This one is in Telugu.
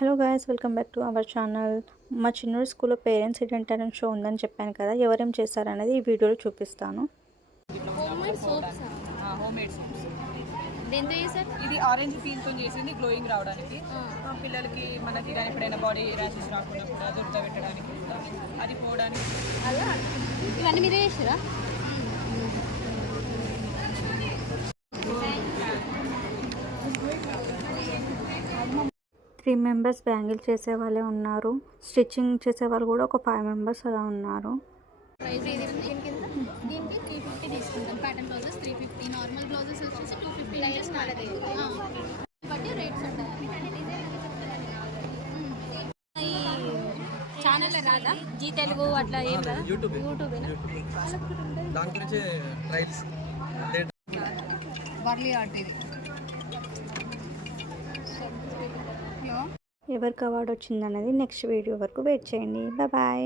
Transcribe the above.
Hello guys, welcome back to our channel. మా చిన్నూరు స్కూల్లో పేరెంట్స్ ఈవెంట్ టాలెంట్ షో ఉందని చెప్పాను కదా. ఎవరేం చేస్తారనేది ఈ వీడియోలో చూపిస్తాను. ఇది ఆరెంజ్ పీల్ తో చేసింది, గ్లోయింగ్ రావడానికి. పిల్లలకి మనకి కానీ ఎప్పుడైనా బాడీ ర్యాషెస్ రాకుండా కూడా దురద పెట్టడానికి, అది పోవడానికి. ఇవన్నీ మీరే చేస్తారా? 3 మెంబర్స్ బ్యాంగిల్ చేసే వాళ్ళే ఉన్నారు. స్టిచ్చింగ్ చేసే వాళ్ళు కూడా ఒక 5 మెంబర్స్ అలా ఉన్నారు. దీనికి 350 తీసుకుంటాం. ప్యాటర్న్ బ్లౌజెస్ 350, నార్మల్ బ్లౌజెస్ వచ్చేసి 250 బట్టి రేట్స్ ఉంటాయి. ఈ ఛానల్లో రాదా జీ తెలుగు అట్లా ఏం కదా? యూట్యూబేనా? దాని గురించి ట్రైల్స్ వర్లీ ఆర్ట్ ఇది. ఎవరికి అవార్డు వచ్చిందనేది నెక్స్ట్ వీడియో వరకు వెయిట్ చేయండి. బాయ్.